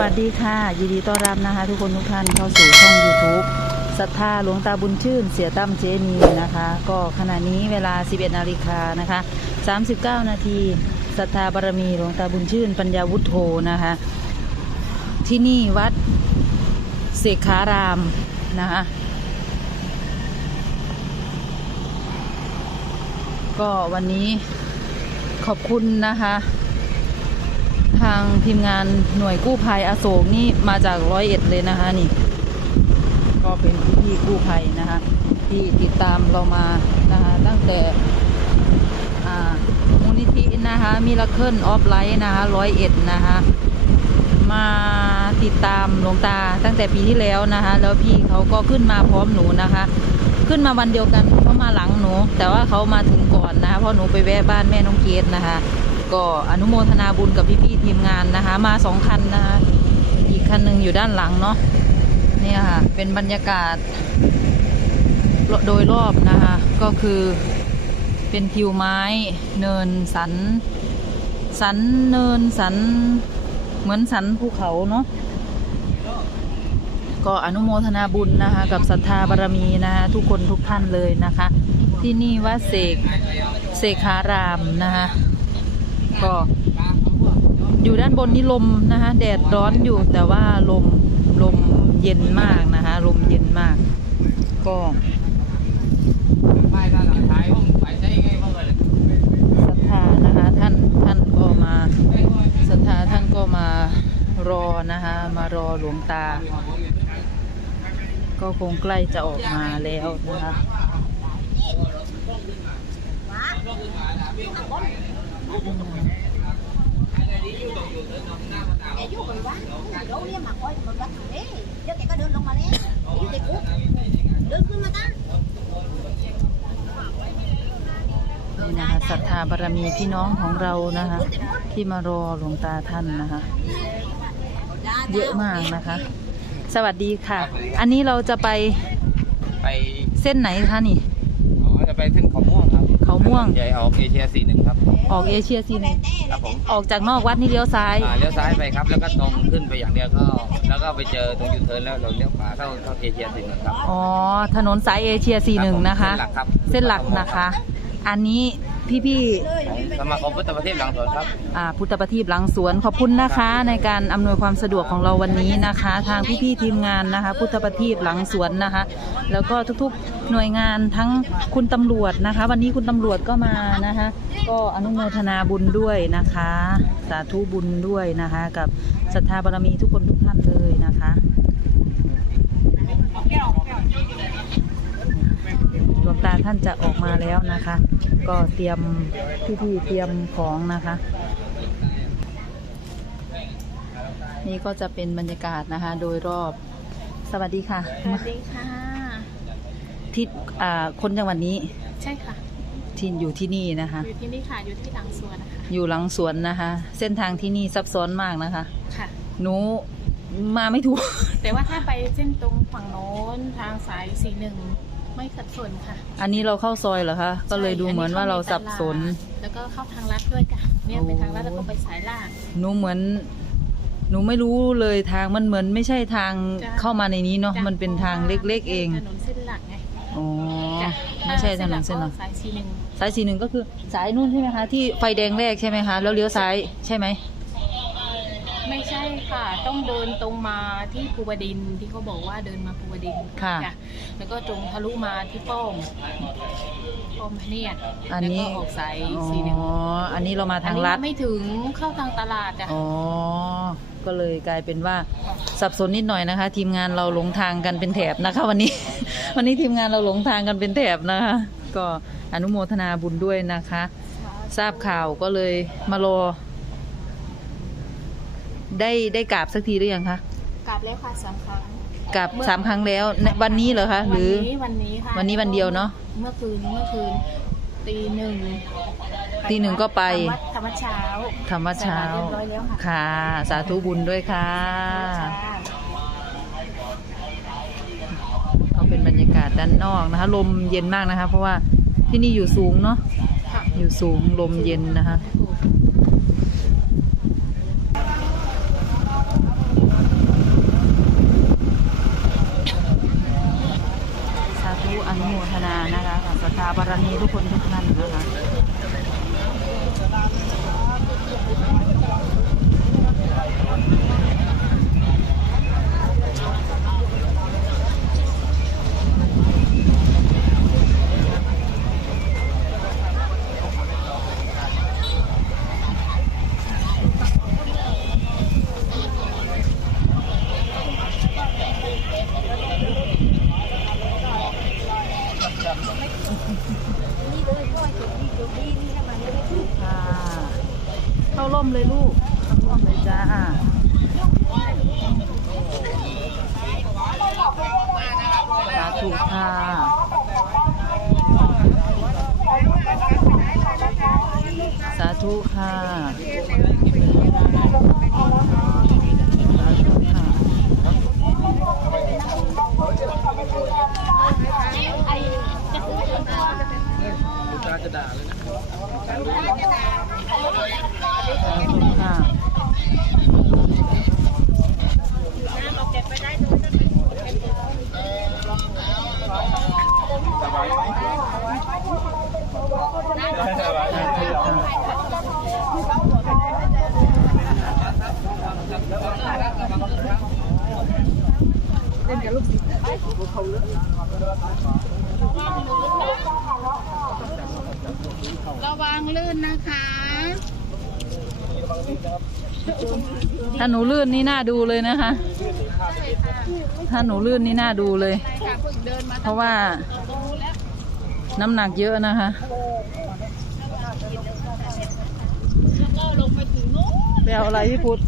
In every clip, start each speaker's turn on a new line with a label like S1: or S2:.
S1: วัสดีค่ะ ยินดีต้อนรับนะคะ ทุกคนทุกท่านเข้าสู่ช่อง YouTube ศรัทธาหลวงตาบุญชื่น เสียตั้มเจนีนะคะ ก็ขณะนี้เวลา 11นาฬิกานะคะ 39 นาทีศรัทธาบารมีหลวงตาบุญชื่น ปัญญาวุฒโธนะคะ ที่นี่วัดเสกขารามนะคะก็วันนี้ขอบคุณนะคะ ทางทีมงานหน่วยกู้ภัยอโศกนี่มาจากร้อยเอ็ดเลยนะคะนี่ ก็เป็นพี่ๆกู้ภัยนะคะที่ติดตามเรามานะคะตั้งแต่มูลนิธินะคะมิราเคิลออฟไลท์นะคะร้อยเอ็ดนะคะมาติดตามหลวงตาตั้งแต่ปีที่แล้วนะคะแล้วพี่เขาก็ขึ้นมาพร้อมหนูนะคะ ขึ้นมาวันเดียวกันเขามาหลังหนู แต่ว่าเขามาถึงก่อนนะคะเพราะหนูไปแวะบ้านแม่น้องเกดนะคะ ก็อนุโมทนาบุญกับพี่ๆทีมงานนะคะ มาสองคันนะคะ อีกคันหนึ่งอยู่ด้านหลังเนาะเนี่ยค่ะ เป็นบรรยากาศ โดยรอบนะคะ ก็คือเป็นทิวไม้ เนินสัน สันเนินสัน เหมือนสันภูเขาเนาะก็อนุโมทนาบุญนะคะ กับศรัทธาบารมีนะคะทุกคนทุกท่านเลยนะคะ ที่นี่วัดเสกเสกขารามนะคะ ก็ อยู่ด้านบนนี่ลมนะคะ แดดร้อนอยู่แต่ว่าลมลมเย็นมากนะคะ ลมเย็นมาก ก็ศรัทธานะคะท่านท่านก็มาศรัทธาท่านก็มารอนะคะมารอหลวงตา ก็คงใกล้จะออกมาแล้วนะคะ
S2: แกอยู่บนวัดเดี๋ยวเรียกมาคอยบนวัดเด้เดี๋ยวแกก็เดินลงมาแล้วอยู่ในคุกเดินขึ้นมาตั้ง
S1: นี่นะคะศรัทธาบารมีพี่น้องของเรานะคะ ที่มารอหลวงตาท่านนะคะ เยอะมากนะคะ สวัสดีค่ะ อันนี้เราจะไป
S3: ไป
S1: เส้นไหนคะนี่
S3: อ๋อจะไปเส้นเขาม่วงครับ
S1: เขา ม่วง
S3: ใหญ่ออกเอเชียสี่หนึ่งครับ
S1: ออกเอเชียซีน
S3: ครับผม
S1: ออกจากนอกวัดนี่เลี้ยวซ้าย
S3: อ่าเลี้ยวซ้ายไปครับ แล้วก็ตรงขึ้นไปอย่างเดียวก็ แล้วก็ไปเจอตรงยูเทิร์นแล้วเราเลี้ยวขวาเข้าเข้าเอเชียสี่หนึ่งครับ
S1: อ๋อ ถนนสายเอเชียซีหนึ่งนะคะ
S3: เส้นหลักครับ
S1: เส้นหลักนะคะ อันนี้ พี่
S3: ของสมาคมพุทธประเทศหลังสวนครับ
S1: ๆอ่าพุทธประทีปหลังสวนขอบคุณนะคะ ในการอำนวยความสะดวกของเราวันนี้นะคะ ทางพี่ๆทีมงานนะคะ พุทธประทีปหลังสวนนะคะ แล้วก็ทุกๆหน่วยงานทั้งคุณตำรวจนะคะ วันนี้คุณตำรวจก็มานะคะ ก็อนุโมทนาบุญด้วยนะคะ สาธุบุญด้วยนะคะ กับศรัทธาบารมีทุกคนทุกท่านเลยนะคะหลว งตาท่านจะออกมาแล้วนะคะ ก็เตรียมพิธีเตรียมของนะคะ นี่ก็จะเป็นบรรยากาศนะคะ โดยรอบสวัสดีค่ะ
S2: สวัสดีค่ะ
S1: ที่อ่าคนจังหวัดนี้
S2: ใช่ค่ะ
S1: ที่อยู่ที่นี่นะคะ
S2: อยู่ที่นี่ค่ะอยู่ที่หลังสวนนะคะ
S1: อยู่หลังสวนนะคะ เส้นทางที่นี่ซับซ้อนมากนะคะ
S2: ค่ะ
S1: หนูมาไม่ถูก
S2: แต่ว่าถ้าไปเส้นตรงฝั่งโน้นทางสายสี่หนึ่ง ไม่ขัดสนค่ะ
S1: อันนี้เราเข้าซอยเหรอคะ ก็เลยดูเหมือนว่าเราสับสน
S2: แล้วก็เข้าทางลัดด้วยค่ะเนี่ยไปทางลัดแล้วก็ไปสายล่าง
S1: หนูเหมือน หนูไม่รู้เลยทางมันเหมือนไม่ใช่ทาง
S2: จ้ะ
S1: เข้ามาในนี้เนาะ
S2: จ้ะ
S1: มันเป็นทางเล็กๆเอง
S2: ถนนเส้นหลักไง
S1: อ๋อ
S2: จ้ะ
S1: ไม่ใช่ถนนเส้นหลัก
S2: ก็สายสี่หนึ่ง
S1: สายสีหนึ่งก็คือสายนู่นใช่ไหมคะที่ไฟแดงแรกใช่ไหมคะแล้วเลี้ยวซ้ายใช่ไหม
S2: ไม่ใช่ค่ะ ต้องเดินตรงมาที่ภูบดินทร์ที่เขาบอกว่าเดินมาภูบดินทร์
S1: ค่ะ
S2: จ้แล้วก็ตรงทะลุมาที่ป้อมป้อมพระเนียด
S1: อัน
S2: แล้ว
S1: นี้
S2: ก็ออกสาย
S1: อ๋อ
S2: สี่หนึ่ง
S1: อันนี้เรามาทาง
S2: อันนี้
S1: ลัด
S2: ไม่ถึงเข้าทางตลาดจ้ะ
S1: อ๋อ ก็เลยกลายเป็นว่าสับสนนิดหน่อยนะคะ ทีมงานเราหลงทางกันเป็นแถบนะคะ วันนี้ วันนี้ทีมงานเราหลงทางกันเป็นแถบนะคะ ก็อนุโมทนาบุญด้วยนะคะ ทราบข่าวก็เลยมารอ ได้ได้กราบสักทีหรือยังคะ
S2: กลับแล้วค่ะสามครั้ง
S1: กราบสามครั้งแล้วในวันนี้เหรอคะห
S2: วั
S1: รือ
S2: นี้วันนี้ค่ะ
S1: วันนี้วันเดียวเนอะ
S2: เมื่อคืนเมื่อคืนตีหนึ่ง
S1: ตีหนึ่งก็ไป
S2: ทำวัดธรรมเช้า
S1: ธรรมเช้า
S2: ใส่บตรเรียบร้อยแล้วค่ะ
S1: ค่ะ สาธุบุญด้วยค่ะ
S2: ค่ะ
S1: ก็เป็นบรรยากาศด้านนอกนะคะ ลมเย็นมากนะคะ เพราะว่าที่นี่อยู่สูงเนาะ
S2: ค่ะ
S1: อยู่สูงลมเย็นนะคะ
S2: อ
S1: นุโมทนานะคะ
S2: กับสถา
S1: บารมีทุกคนทุกท่านนะคะ
S2: นี่เลยก้อยตัวนี้ตัวนี้นี่นะมันไม่ได้ถูก
S1: ค่ะเข้าร่มเลยลูกเข้าร่มเลยจ้าสาธุค่ะสาธุค่ะ สาธุค่ะ
S2: ไอ้จะซื้อตัว
S3: ตาจะด่าเลยนะ
S1: สาธุค่ะสาธุค่ะ
S2: ระวังลื่ นนะคะ
S1: ถ้าหนูลื่นนี่น่าดูเลยนะคะ ถ้าหนูลื่นนี่น่าดูเลย
S2: เพ
S1: ราะว่าน้ำหนักเยอะนะคะ
S2: แล้วก็ลงไป
S1: เอาอะไรพี่พุทธ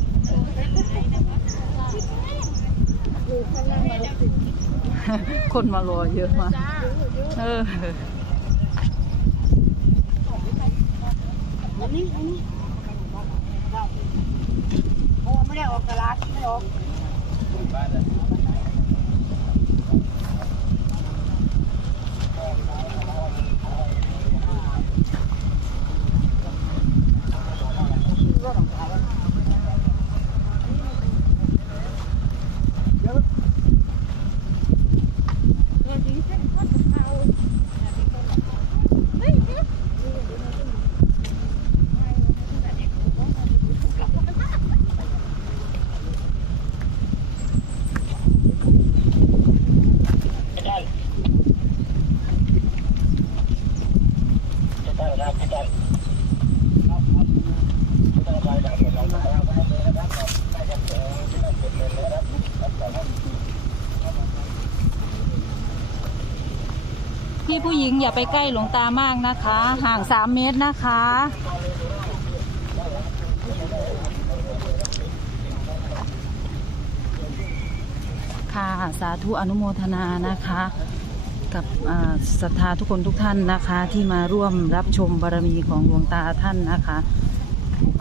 S1: คนมารอเยอะมากเออ
S2: อันนี้อันนี้โอ้ไม่ได้ออกตลาดไม่ออก
S1: พี่ผู้หญิงอย่าไปใกล้หลวงตามากนะคะ ห่างสามเมตรนะคะ ค่ะสาธุอนุโมทนานะคะ กับศรัทธาทุกคนทุกท่านนะคะ ที่มาร่วมรับชมบารมีของหลวงตาท่านนะคะ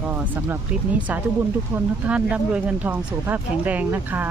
S1: ก็สำหรับคลิปนี้สาธุบุญทุกคนทุกท่านร่ำรวยเงินทองสุขภาพแข็งแรงนะคะ